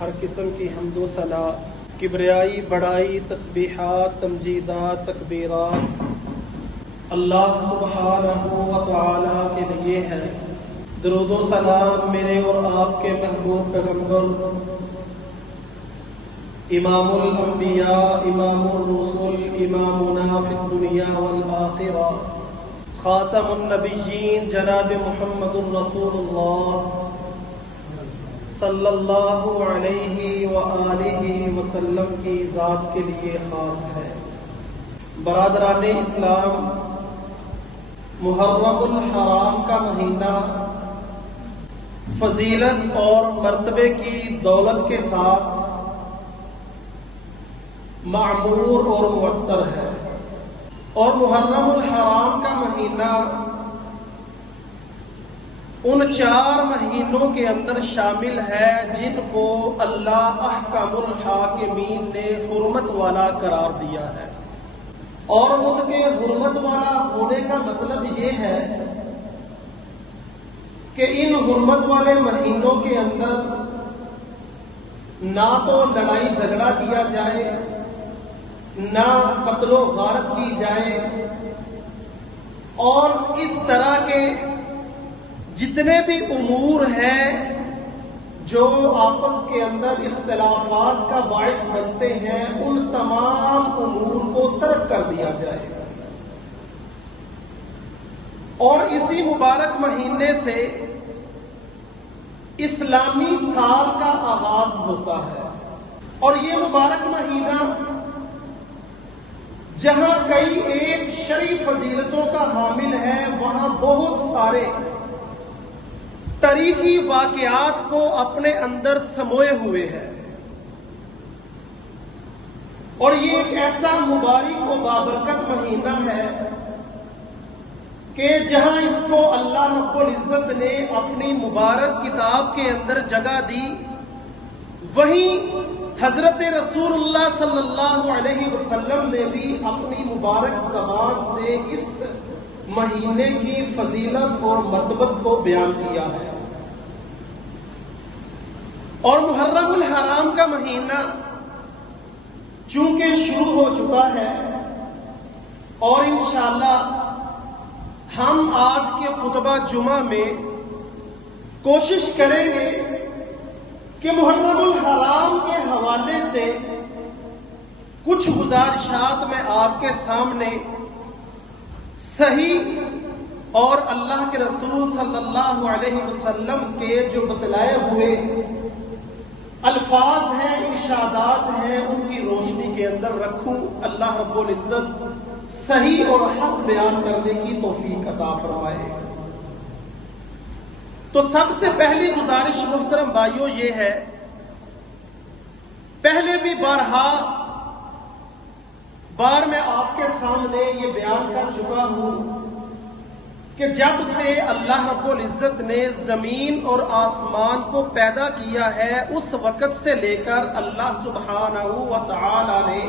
ہر قسم کی حمد و ثنا، کبریائی، بڑائی، تسبیحات، تمجیدات، تکبیرات اللہ سبحانہ و تعالی کے لیے ہے۔ درود و سلام میرے اور آپ کے محبوب پیغمبر امام الانبیاء، امام الرسل، امامنا فی الدنیا والآخرہ، خاتم النبیین جناب محمد رسول اللہ صلی اللہ علیہ وآلہ وسلم کی ذات کے لیے خاص ہے۔ برادران اسلام، محرم الحرام کا مہینہ فضیلت اور مرتبے کی دولت کے ساتھ معمور اور معطر ہے، اور محرم الحرام کا مہینہ ان 4 مہینوں کے اندر شامل ہے جن کو اللہ احکم الحاکمین نے حرمت والا قرار دیا ہے۔ اور ان کے حرمت والا ہونے کا مطلب یہ ہے کہ ان حرمت والے مہینوں کے اندر نہ تو لڑائی جھگڑا کیا جائے، نہ قتل و غارت کی جائے، اور اس طرح کے جتنے بھی امور ہیں جو آپس کے اندر اختلافات کا باعث بنتے ہیں ان تمام امور کو ترک کر دیا جائے۔ اور اسی مبارک مہینے سے اسلامی سال کا آغاز ہوتا ہے، اور یہ مبارک مہینہ جہاں کئی ایک شرعی فضیلتوں کا حامل ہے، وہاں بہت سارے تاریخی واقعات کو اپنے اندر سموئے ہوئے ہے، اور یہ ایک ایسا مبارک و بابرکت مہینہ ہے کہ جہاں اس کو اللہ رب العزت نے اپنی مبارک کتاب کے اندر جگہ دی، وہیں حضرت رسول اللہ صلی اللہ علیہ وسلم نے بھی اپنی مبارک زبان سے اس مہینے کی فضیلت اور مرتبت کو بیان کیا ہے۔ اور محرم الحرام کا مہینہ چونکہ شروع ہو چکا ہے، اور انشاءاللہ ہم آج کے خطبہ جمعہ میں کوشش کریں گے کہ محرم الحرام کے حوالے سے کچھ گزارشات میں آپ کے سامنے صحیح اور اللہ کے رسول صلی اللہ علیہ وسلم کے جو بتلائے ہوئے الفاظ ہیں، ارشادات ہیں، ان کی روشنی کے اندر رکھوں۔ اللہ رب العزت صحیح اور حق بیان کرنے کی توفیق عطا فرمائے۔ تو سب سے پہلی گزارش محترم بھائیوں یہ ہے، پہلے بھی بار میں آپ کے سامنے یہ بیان کر چکا ہوں کہ جب سے اللہ رب العزت نے زمین اور آسمان کو پیدا کیا ہے، اس وقت سے لے کر اللہ سبحانہ و تعالی نے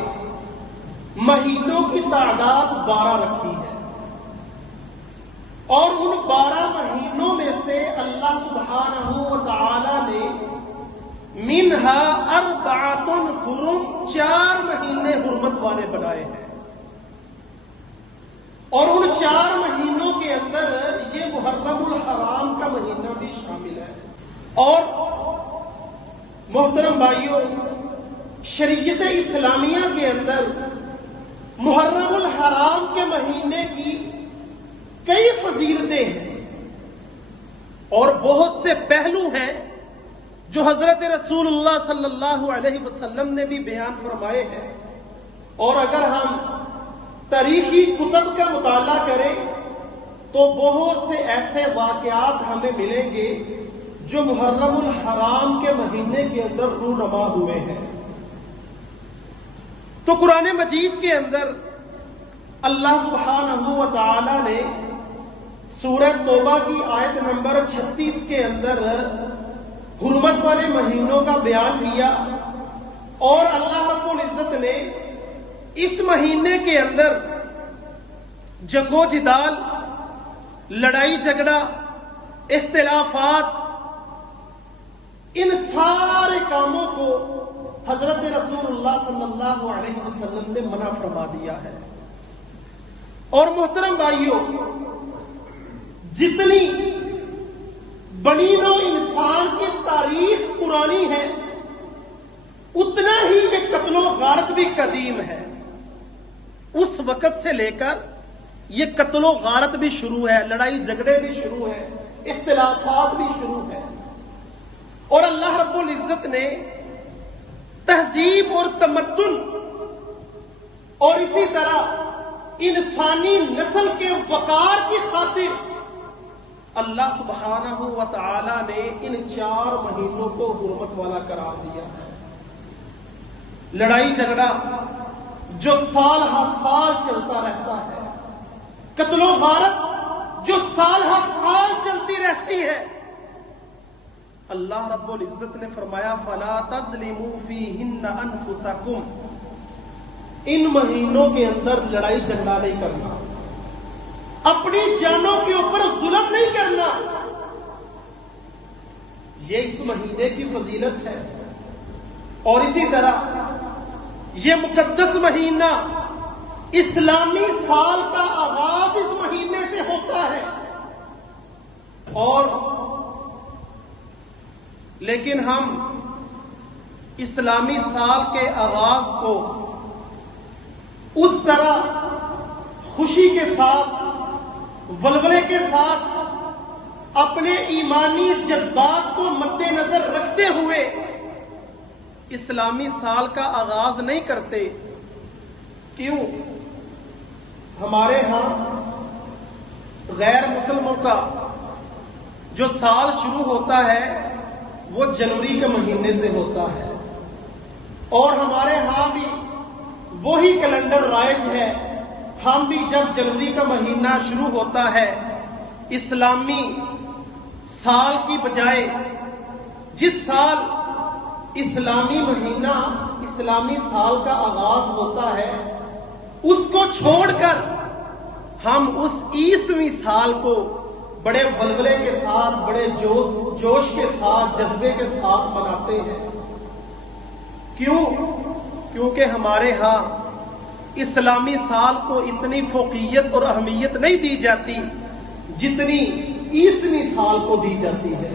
مہینوں کی تعداد 12 رکھی ہے، اور ان 12 مہینوں میں سے اللہ سبحانہ و تعالی نے منہا اربعۃ حرم 4 مہینے حرمت والے بنائے ہیں، اور ان 4 مہینوں کے اندر یہ محرم الحرام کا مہینہ بھی شامل ہے۔ اور محترم بھائیوں، شریعت اسلامیہ کے اندر محرم الحرام کے مہینے کی کئی فضیلتیں ہیں، اور بہت سے پہلو ہیں جو حضرت رسول اللہ صلی اللہ علیہ وسلم نے بھی بیان فرمائے ہیں۔ اور اگر ہم تاریخی کتب کا مطالعہ کریں تو بہت سے ایسے واقعات ہمیں ملیں گے جو محرم الحرام کے مہینے کے اندر رونما ہوئے ہیں۔ تو قرآن مجید کے اندر اللہ سبحانہ و تعالی نے سورہ توبہ کی آیت نمبر 36 کے اندر حرمت والے مہینوں کا بیان کیا، اور اللہ رب العزت نے اس مہینے کے اندر جنگ و جدال، لڑائی جھگڑا، اختلافات ان سارے کاموں کو حضرت رسول اللہ صلی اللہ علیہ وسلم نے منع فرما دیا ہے۔ اور محترم بھائیوں، جتنی بنی نوع انسان کی تاریخ پرانی ہے، اتنا ہی یہ قتل و غارت بھی قدیم ہے۔ اس وقت سے لے کر یہ قتل و غارت بھی شروع ہے، لڑائی جھگڑے بھی شروع ہے، اختلافات بھی شروع ہے۔ اور اللہ رب العزت نے تہذیب اور تمدن اور اسی طرح انسانی نسل کے وقار کی خاطر اللہ سبحانہ و تعالی نے ان 4 مہینوں کو حرمت والا قرار دیا ہے۔ لڑائی جھگڑا جو سال ہر سال چلتا رہتا ہے، قتل و غارت جو سال ہر سال چلتی رہتی ہے، اللہ رب العزت نے فرمایا فَلَا تَظْلِمُوا فِيهِنَّ أَنفُسَكُمْ، ان مہینوں کے اندر لڑائی جھگڑا نہیں کرنا، اپنی جانوں کے اوپر ظلم نہیں کرنا۔ یہ اس مہینے کی فضیلت ہے۔ اور اسی طرح یہ مقدس مہینہ اسلامی سال کا آغاز اس مہینے سے ہوتا ہے، اور لیکن ہم اسلامی سال کے آغاز کو اس طرح خوشی کے ساتھ، ولولے کے ساتھ، اپنے ایمانی جذبات کو مد نظر رکھتے ہوئے اسلامی سال کا آغاز نہیں کرتے۔ کیوں؟ ہمارے ہاں غیر مسلموں کا جو سال شروع ہوتا ہے وہ جنوری کے مہینے سے ہوتا ہے، اور ہمارے ہاں بھی وہی کیلنڈر رائج ہے۔ ہم بھی جب جنوری کا مہینہ شروع ہوتا ہے، اسلامی سال کی بجائے جس سال اسلامی مہینہ اسلامی سال کا آغاز ہوتا ہے، اس کو چھوڑ کر ہم اس 21ویں سال کو بڑے ولولے کے ساتھ، بڑے جوش کے ساتھ، جذبے کے ساتھ مناتے ہیں۔ کیوں؟ کیونکہ ہمارے ہاں اسلامی سال کو اتنی فوقیت اور اہمیت نہیں دی جاتی جتنی 21ویں سال کو دی جاتی ہے۔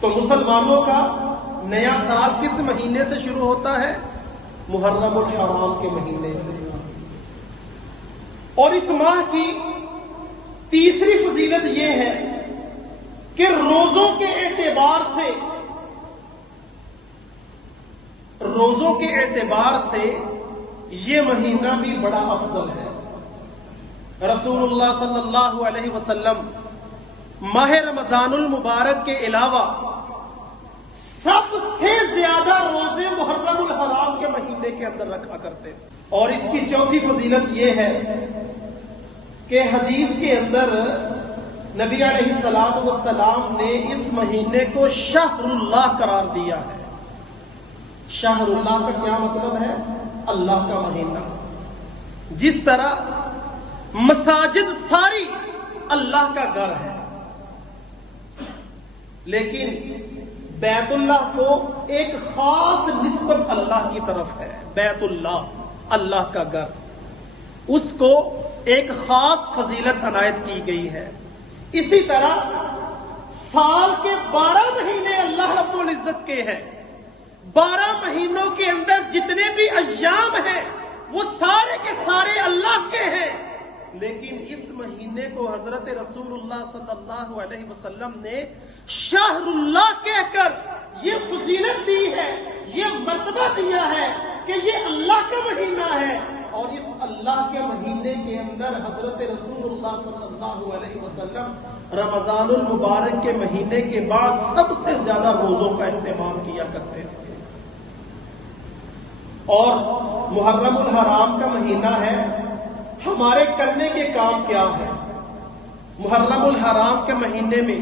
تو مسلمانوں کا نیا سال کس مہینے سے شروع ہوتا ہے؟ محرم الحرام کے مہینے سے۔ اور اس ماہ کی تیسری فضیلت یہ ہے کہ روزوں کے اعتبار سے یہ مہینہ بھی بڑا افضل ہے۔ رسول اللہ صلی اللہ علیہ وسلم ماہ رمضان المبارک کے علاوہ سب سے زیادہ روزے محرم الحرام کے مہینے کے اندر رکھا کرتے تھے۔ اور اس کی چوتھی فضیلت یہ ہے کہ حدیث کے اندر نبی علیہ الصلوۃ والسلام نے اس مہینے کو شہر اللہ قرار دیا ہے۔ شہر اللہ کا کیا مطلب ہے؟ اللہ کا مہینہ۔ جس طرح مساجد ساری اللہ کا گھر ہے، لیکن بیت اللہ کو ایک خاص نسبت اللہ کی طرف ہے۔ بیت اللہ، اللہ کا گھر، اس کو ایک خاص فضیلت عنایت کی گئی ہے۔ اسی طرح سال کے 12 مہینے اللہ رب العزت کے ہیں۔ 12 مہینوں کے اندر جتنے بھی ایام ہیں وہ سارے کے سارے اللہ کے ہیں، لیکن اس مہینے کو حضرت رسول اللہ صلی اللہ علیہ وسلم نے شہر اللہ کہہ کر یہ فضیلت دی ہے، یہ مرتبہ دیا ہے کہ یہ اللہ کا مہینہ ہے۔ اور اس اللہ کے مہینے کے اندر حضرت رسول اللہ صلی اللہ علیہ وسلم رمضان المبارک کے مہینے کے بعد سب سے زیادہ روزوں کا اہتمام کیا کرتے تھے۔ اور محرم الحرام کا مہینہ ہے، ہمارے کرنے کے کام کیا ہے؟ محرم الحرام کے مہینے میں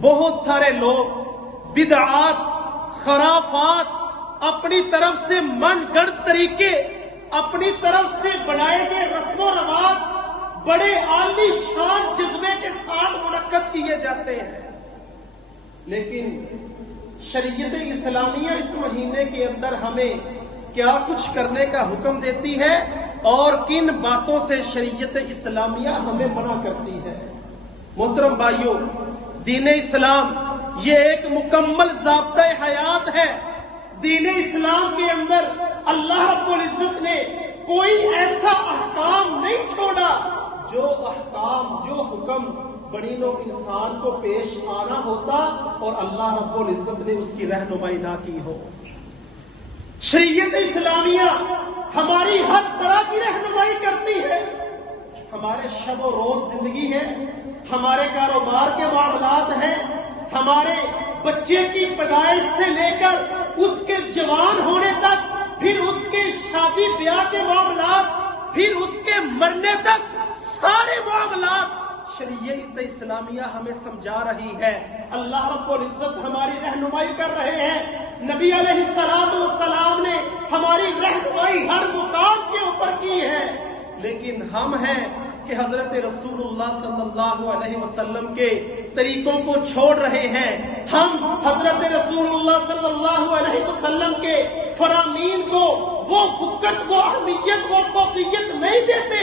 بہت سارے لوگ بدعات، خرافات، اپنی طرف سے من گڑھ طریقے، اپنی طرف سے بنائے گئے رسم و رواج بڑے عالی شان جذبے کے ساتھ منعقد کیے جاتے ہیں، لیکن شریعت اسلامیہ اس مہینے کے اندر ہمیں کیا کچھ کرنے کا حکم دیتی ہے اور کن باتوں سے شریعت اسلامیہ ہمیں منع کرتی ہے۔ محترم بھائیوں، دین اسلام یہ ایک مکمل ضابطۂ حیات ہے۔ دین اسلام کے اندر اللہ رب العزت نے کوئی ایسا احکام نہیں چھوڑا جو حکم بنی نوع انسان کو پیش آنا ہوتا اور اللہ رب العزت نے اس کی رہنمائی نہ کی ہو۔ شریعت اسلامیہ ہماری ہر طرح کی رہنمائی کرتی ہے۔ ہمارے شب و روز زندگی ہے، ہمارے کاروبار کے معاملات ہیں، ہمارے بچے کی پیدائش سے لے کر اس کے جوان ہونے تک، پھر اس کے شادی بیاہ کے معاملات، پھر اس کے مرنے تک، سارے معاملات شریعت اسلامیہ ہمیں سمجھا رہی ہے۔ اللہ رب العزت ہماری رہنمائی کر رہے ہیں۔ نبی علیہ السلام نے ہماری رہنمائی ہر مقام کے اوپر کی ہے، لیکن ہم ہیں کہ حضرت رسول اللہ صلی اللہ علیہ وسلم کے طریقوں کو چھوڑ رہے ہیں۔ ہم حضرت رسول اللہ صلی اللہ علیہ وسلم کے فرامین کو وہ وقت، وہ اہمیت، وہ فوقیت نہیں دیتے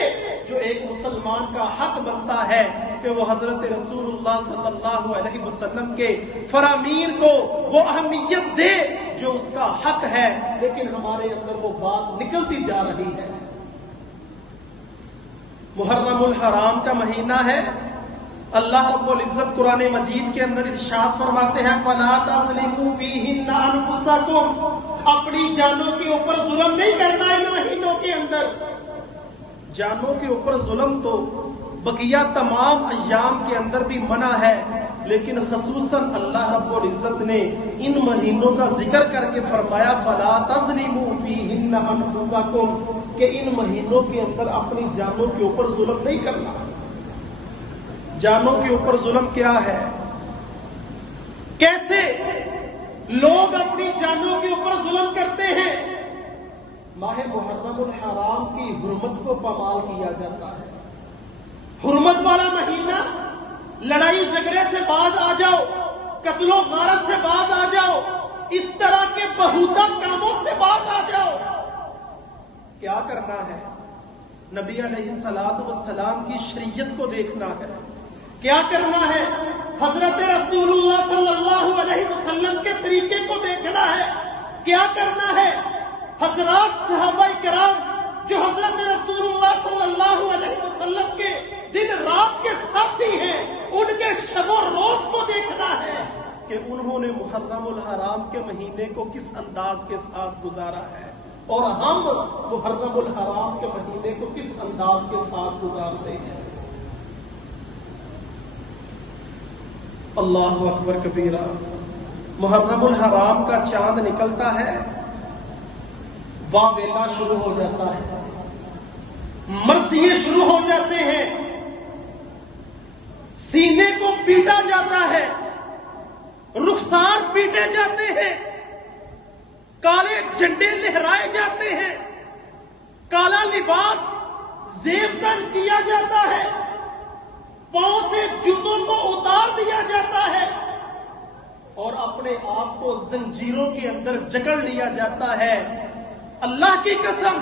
جو ایک مسلمان کا حق بنتا ہے کہ وہ حضرت رسول اللہ صلی اللہ علیہ وسلم کے فرامین کو وہ اہمیت دے جو اس کا حق ہے، لیکن ہمارے اندر وہ بات نکلتی جا رہی ہے۔ محرم الحرام کا مہینہ ہے۔ اللہ رب العزت قرآن مجید کے اندر ارشاد فرماتے ہیں فَلَا تَظْلِمُوا فِيهِنَّ أَنفُسَكُمْ، اپنی جانوں کے اوپر ظلم نہیں کرنا ان مہینوں کے اندر۔ جانوں کے اوپر ظلم تو بقیہ تمام ایام کے اندر بھی منع ہے، لیکن خصوصاً اللہ رب العزت نے ان مہینوں کا ذکر کر کے فرمایا فَلَا تَظْلِمُوا فِيهِنَّ أَنفُسَكُمْ، کہ ان مہینوں کے اندر اپنی جانوں کے اوپر ظلم نہیں کرنا۔ جانوں کے اوپر ظلم کیا ہے؟ کیسے لوگ اپنی جانوں کے اوپر ظلم کرتے ہیں؟ ماہ محرم الحرام کی حرمت کو پامال کیا جاتا ہے۔ حرمت والا مہینہ، لڑائی جھگڑے سے باز آ جاؤ، قتل و غارت سے باز آ جاؤ، اس طرح کے بہوتا کاموں سے باز آ جاؤ۔ کیا کرنا ہے؟ نبی علیہ السلام کی شریعت کو دیکھنا ہے۔ کیا کرنا ہے؟ حضرت رسول اللہ صلی اللہ علیہ وسلم کے طریقے کو دیکھنا ہے۔ کیا کرنا ہے؟ حضرات صحابہ کرام جو حضرت رسول اللہ صلی اللہ علیہ وسلم کے دن رات کے ساتھی ہیں، ان کے شب و روز کو دیکھنا ہے کہ انہوں نے محرم الحرام کے مہینے کو کس انداز کے ساتھ گزارا ہے، اور ہم محرم الحرام کے مہینے کو کس انداز کے ساتھ گزارتے ہیں۔ اللہ اکبر کبیرہ۔ محرم الحرام کا چاند نکلتا ہے، واویلا شروع ہو جاتا ہے، مرثیے شروع ہو جاتے ہیں، سینے کو پیٹا جاتا ہے، رخسار پیٹے جاتے ہیں، کالے جھنڈے لہرائے جاتے ہیں، کالا لباس زیب تن کیا جاتا ہے، پاؤں سے جوتوں کو اتار دیا جاتا ہے، اور اپنے آپ کو زنجیروں کے اندر جکڑ لیا جاتا ہے۔ اللہ کی قسم،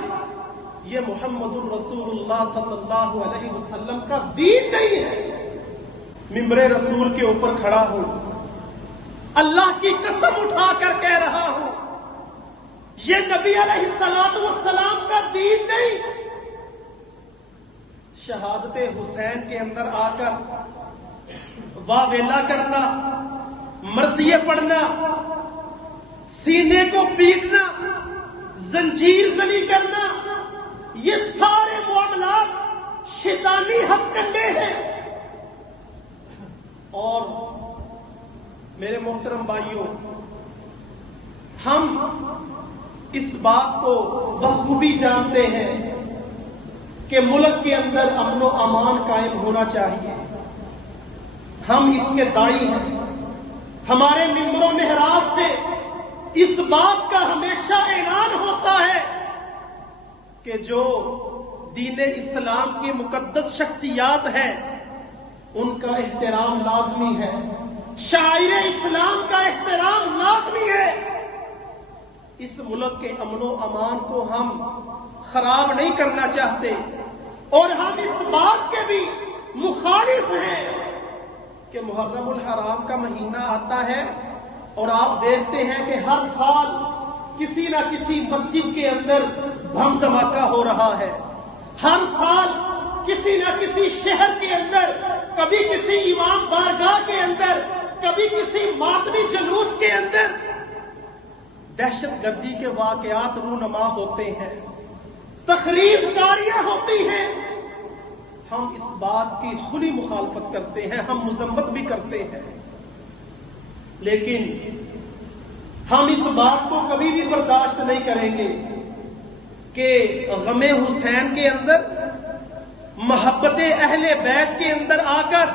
یہ محمد الرسول اللہ صلی اللہ علیہ وسلم کا دین نہیں ہے۔ ممبر رسول کے اوپر کھڑا ہوں، اللہ کی قسم اٹھا کر کہہ رہا ہوں، یہ نبی علیہ السلام کا دین نہیں۔ شہادت حسین کے اندر آ کر واویلا کرنا، مرثیے پڑھنا، سینے کو پیٹنا، زنجیر زنی کرنا، یہ سارے معاملات شیطانی ہتھ کنڈے ہیں۔ اور میرے محترم بھائیوں، ہم اس بات کو بخوبی جانتے ہیں کہ ملک کے اندر امن و امان قائم ہونا چاہیے۔ ہم اس کے داعی ہیں۔ ہمارے ممبر و محراب سے اس بات کا ہمیشہ اعلان ہوتا ہے کہ جو دین اسلام کی مقدس شخصیات ہیں ان کا احترام لازمی ہے، شاعر اسلام کا احترام لازمی ہے۔ اس ملک کے امن و امان کو ہم خراب نہیں کرنا چاہتے، اور ہم اس بات کے بھی مخالف ہیں کہ محرم الحرام کا مہینہ آتا ہے اور آپ دیکھتے ہیں کہ ہر سال کسی نہ کسی مسجد کے اندر بم دھماکہ ہو رہا ہے، ہر سال کسی نہ کسی شہر کے اندر، کبھی کسی امام بارگاہ کے اندر، کبھی کسی ماتمی جلوس کے اندر دہشت گردی کے واقعات رونما ہوتے ہیں، تخریب کاریاں ہوتی ہیں۔ ہم اس بات کی کھلی مخالفت کرتے ہیں، ہم مذمت بھی کرتے ہیں، لیکن ہم اس بات کو کبھی بھی برداشت نہیں کریں گے کہ غم حسین کے اندر، محبت اہل بیت کے اندر آ کر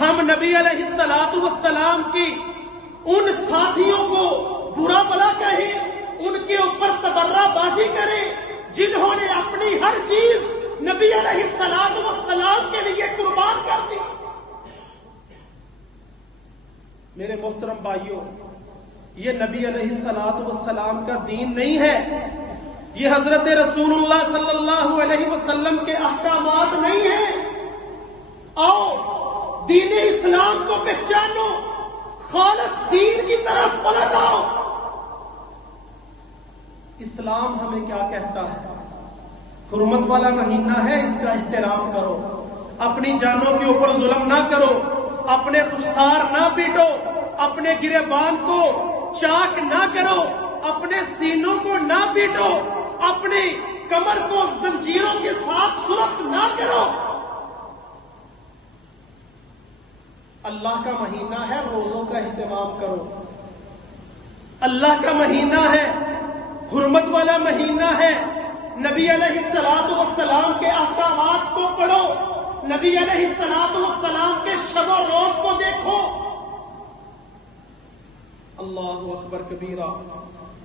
ہم نبی علیہ الصلوۃ والسلام کی ان ساتھیوں کو برا بھلا کہیں، ان کے اوپر تبرہ بازی کریں جنہوں نے اپنی ہر چیز نبی علیہ الصلوۃ والسلام کے لیے قربان کر دی۔ میرے محترم بھائیوں، یہ نبی علیہ الصلوۃ والسلام کا دین نہیں ہے، یہ حضرت رسول اللہ صلی اللہ علیہ وسلم کے احکامات نہیں ہیں۔ آؤ دین اسلام کو پہچانو، خالص دین کی طرف پلٹ آؤ۔ اسلام ہمیں کیا کہتا ہے؟ حرمت والا مہینہ ہے، اس کا احترام کرو، اپنی جانوں کے اوپر ظلم نہ کرو، اپنے رخسار نہ پیٹو، اپنے گریبان کو چاک نہ کرو، اپنے سینوں کو نہ پیٹو، اپنی کمر کو زنجیروں کے ساتھ سرخ نہ کرو۔ اللہ کا مہینہ ہے، روزوں کا اہتمام کرو۔ اللہ کا مہینہ ہے، حرمت والا مہینہ ہے، نبی علیہ الصلوۃ والسلام کے احکامات کو پڑھو، نبی علیہ الصلوۃ والسلام کے شب و روز کو دیکھو۔ اللہ اکبر کبیرہ۔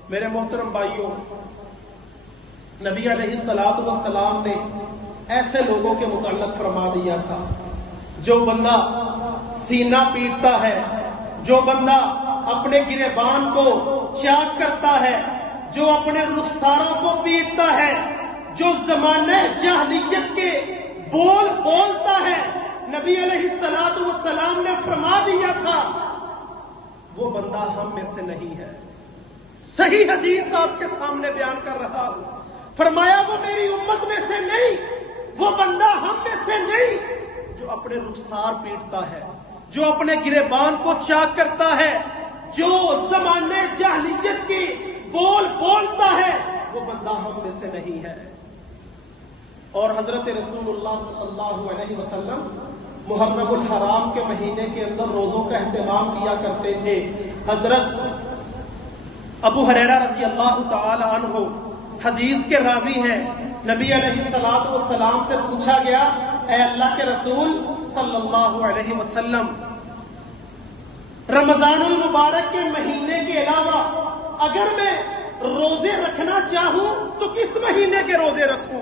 میرے محترم بھائیوں، نبی علیہ الصلوۃ والسلام نے ایسے لوگوں کے متعلق فرما دیا تھا، جو بندہ سینہ پیٹتا ہے، جو بندہ اپنے گریبان کو چاک کرتا ہے، جو اپنے رخساروں کو پیٹتا ہے، جو زمانے جاہلیت کے بول بولتا ہے، نبی علیہ الصلوۃ والسلام نے فرما دیا تھا وہ بندہ ہم میں سے نہیں ہے۔ صحیح حدیث آپ کے سامنے بیان کر رہا ہوں، فرمایا وہ میری امت میں سے نہیں، وہ بندہ ہم میں سے نہیں جو اپنے رخسار پیٹتا ہے، جو اپنے گریبان کو چاک کرتا ہے، جو زمانے جاہلیت کی بول بولتا ہے، وہ بندہ ہم میں سے نہیں ہے۔ اور حضرت رسول اللہ صلی اللہ علیہ وسلم محرم الحرام کے مہینے کے اندر روزوں کا اہتمام کیا کرتے تھے۔ حضرت ابو ہریرہ رضی اللہ تعالی عنہ حدیث کے راوی ہیں، نبی علیہ الصلوۃ والسلام سے پوچھا گیا، اے اللہ کے رسول صلی اللہ علیہ وسلم، رمضان المبارک کے مہینے کے علاوہ اگر میں روزے رکھنا چاہوں تو کس مہینے کے روزے رکھوں؟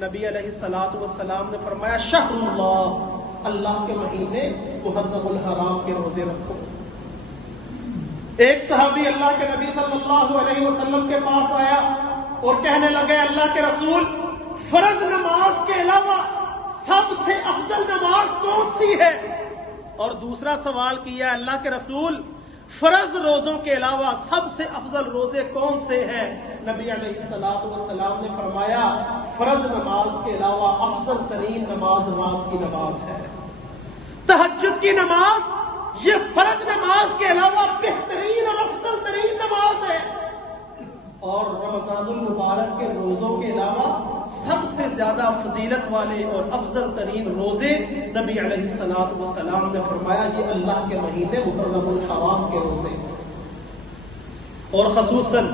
نبی علیہ الصلوۃ والسلام نے فرمایا، شہر اللہ، اللہ کے مہینے محرم الحرام کے روزے رکھو۔ ایک صحابی اللہ کے نبی صلی اللہ علیہ وسلم کے پاس آیا اور کہنے لگے، اللہ کے رسول، فرض نماز کے علاوہ سب سے افضل نماز کون سی ہے؟ اور دوسرا سوال کیا، اللہ کے رسول، فرض روزوں کے علاوہ سب سے افضل روزے کون سے ہیں؟ نبی علیہ الصلوۃ والسلام نے فرمایا، فرض نماز کے علاوہ افضل ترین نماز رات کی نماز ہے، تہجد کی نماز، یہ فرض نماز کے علاوہ بہترین اور افضل ترین نماز ہے۔ اور رمضان المبارک کے روزوں کے علاوہ سب سے زیادہ فضیلت والے اور افضل ترین روزے نبی علیہ الصلوۃ والسلام نے فرمایا یہ اللہ کے مہینے محرم الحرام کے روزے، اور خصوصاً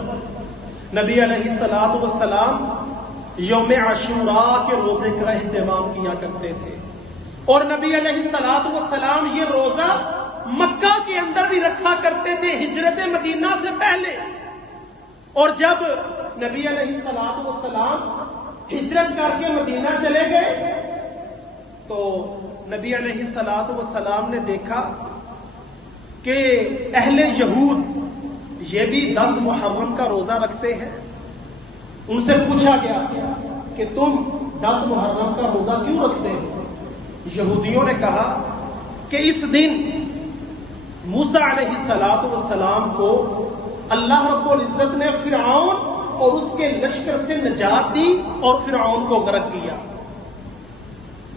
نبی علیہ الصلوۃ والسلام یوم عاشوراء کے روزے کا اہتمام کیا کرتے تھے، اور نبی علیہ الصلوۃ والسلام یہ روزہ مکہ کے اندر بھی رکھا کرتے تھے ہجرت مدینہ سے پہلے، اور جب نبی علیہ الصلوۃ والسلام ہجرت کر کے مدینہ چلے گئے تو نبی علیہ الصلوۃ والسلام نے دیکھا کہ اہل یہود یہ بھی 10 محرم کا روزہ رکھتے ہیں؟ ان سے پوچھا گیا کہ تم 10 محرم کا روزہ کیوں رکھتے ہو؟ یہودیوں نے کہا کہ اس دن موسیٰ علیہ السلام کو اللہ رب العزت نے فرعون اور اس کے لشکر سے نجات دی اور فرعون کو غرق کیا۔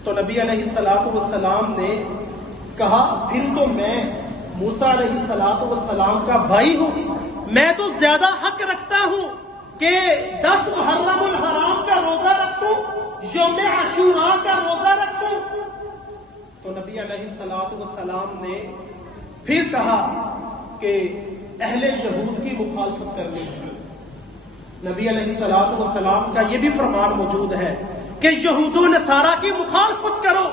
تو نبی علیہ السلام نے کہا پھر تو میں موسیٰ علیہ السلام کا بھائی ہوں، میں تو زیادہ حق رکھتا ہوں کہ 10 محرم الحرام کا روزہ رکھوں، یوم عاشوراء کا روزہ رکھوں۔ تو نبی علیہ السلام نے پھر کہا کہ اہل یہود کی مخالفت کرنی ہے۔ نبی علیہ السلام کا یہ بھی فرمان موجود ہے کہ یہود و نصارہ کی مخالفت کرو۔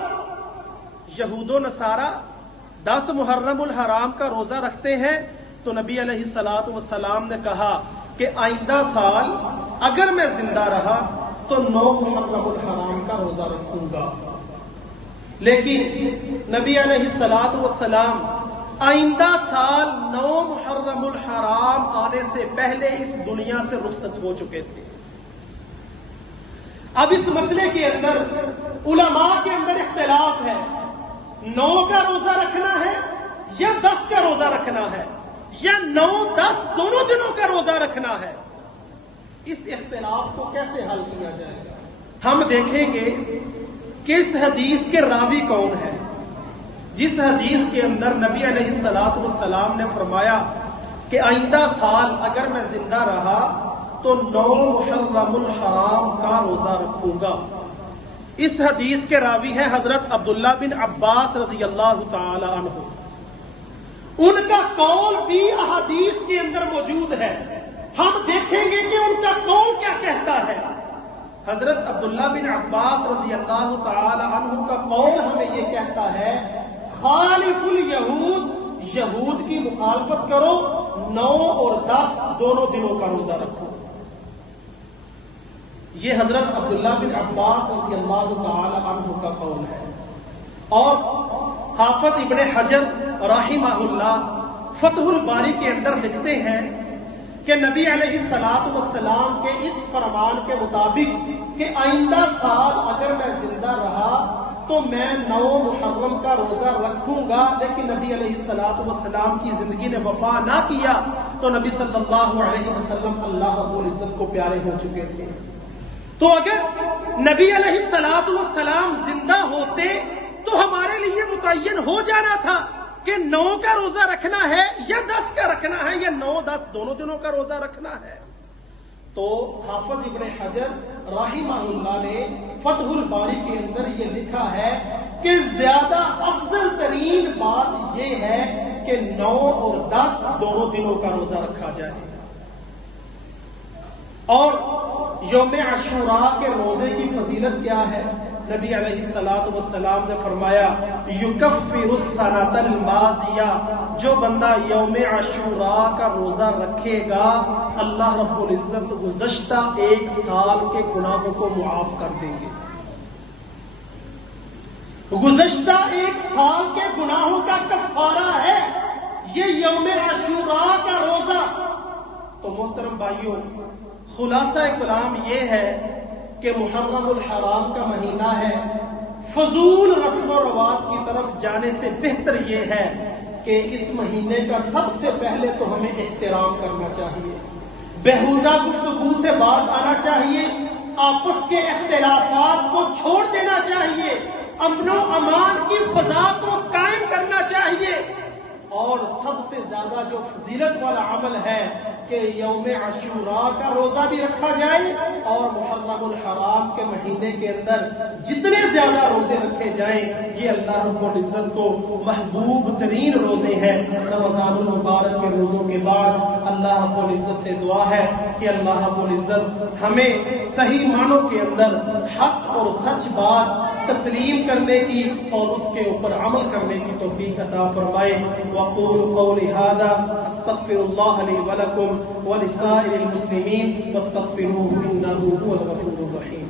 یہود و نصارہ 10 محرم الحرام کا روزہ رکھتے ہیں، تو نبی علیہ السلام نے کہا کہ آئندہ سال اگر میں زندہ رہا تو 9 محرم الحرام کا روزہ رکھوں گا۔ لیکن نبی علیہ السلام آئندہ سال 9 محرم الحرام آنے سے پہلے اس دنیا سے رخصت ہو چکے تھے۔ اب اس مسئلے کے اندر علماء کے اندر اختلاف ہے، 9 کا روزہ رکھنا ہے یا 10 کا روزہ رکھنا ہے، یا 9 10 دونوں دنوں کا روزہ رکھنا ہے۔ اس اختلاف کو کیسے حل کیا جائے گا؟ ہم دیکھیں گے کہ اس حدیث کے راوی کون ہے، جس حدیث کے اندر نبی علیہ السلام نے فرمایا کہ آئندہ سال اگر میں زندہ رہا تو 9 محرم الحرام کا روزہ رکھوں گا۔ اس حدیث کے راوی ہے حضرت عبداللہ بن عباس رضی اللہ تعالی عنہ۔ ان کا قول بھی احادیث کے اندر موجود ہے، ہم دیکھیں گے کہ ان کا قول کیا کہتا ہے۔ حضرت عبداللہ بن عباس رضی اللہ تعالی عنہ کا قول ہمیں یہ کہتا ہے خالف الیہود، یہود کی مخالفت کرو، 9 اور 10 دونوں دنوں کا روزہ رکھو۔ یہ حضرت عبداللہ بن عباس رضی اللہ تعالی عنہ کا قول ہے۔ اور حافظ ابن حجر رحمہ اللہ فتح الباری کے اندر لکھتے ہیں کہ نبی علیہ السلام کے اس فرمان کے مطابق کہ آئندہ سال اگر میں زندہ رہا تو میں 9 محرم کا روزہ رکھوں گا، لیکن نبی علیہ السلام کی زندگی نے وفا نہ کیا تو نبی صلی اللہ علیہ وسلم اللہ رب العزت کو پیارے ہو چکے تھے۔ تو اگر نبی علیہ السلام زندہ ہوتے تو ہمارے لیے متعین ہو جانا تھا کہ 9 کا روزہ رکھنا ہے یا 10 کا رکھنا ہے، یا 9 10 دونوں دنوں کا روزہ رکھنا ہے۔ تو حافظ ابن حجر رحمہ اللہ نے فتح الباری کے اندر یہ لکھا ہے کہ زیادہ افضل ترین بات یہ ہے کہ 9 اور 10 دونوں دنوں کا روزہ رکھا جائے۔ اور یوم عاشوراء کے روزے کی فضیلت کیا ہے؟ نبی علیہ السلام نے فرمایا یکفر السنۃ الماضیہ، جو بندہ یوم عاشوراء کا روزہ رکھے گا اللہ رب العزت گزشتہ 1 سال کے گناہوں کو معاف کر دیں گے۔ گزشتہ 1 سال کے گناہوں کا کفارہ ہے یہ یوم عاشوراء کا روزہ۔ تو محترم بھائیوں، خلاصہ کلام یہ ہے کہ محرم الحرام کا مہینہ ہے، فضول رسم و رواج کی طرف جانے سے بہتر یہ ہے کہ اس مہینے کا سب سے پہلے تو ہمیں احترام کرنا چاہیے، بیہودہ گفتگو سے باز آنا چاہیے، آپس کے اختلافات کو چھوڑ دینا چاہیے، امن و امان کی فضا کو قائم کرنا چاہیے، اور سب سے زیادہ جو فضیلت والا عمل ہے کہ یوم عاشوراء کا روزہ بھی رکھا جائے، اور محرم الحرام کے مہینے کے اندر جتنے زیادہ روزے رکھے جائیں یہ اللہ رب العزت کو محبوب ترین روزے ہیں۔ رمضان المبارک کے روزوں کے بعد اللہ رب العزت سے دعا ہے کہ اللہ رب العزت ہمیں صحیح معنوں کے اندر حق اور سچ بات تسلیم کرنے کی اور اس کے اوپر عمل کرنے کی توفیق عطا فرمائے۔ وقول قولی ھذا استغفر اللہ لی ولکم ولسائر المسلمین واستغفروہ انہ هو الغفور الرحیم۔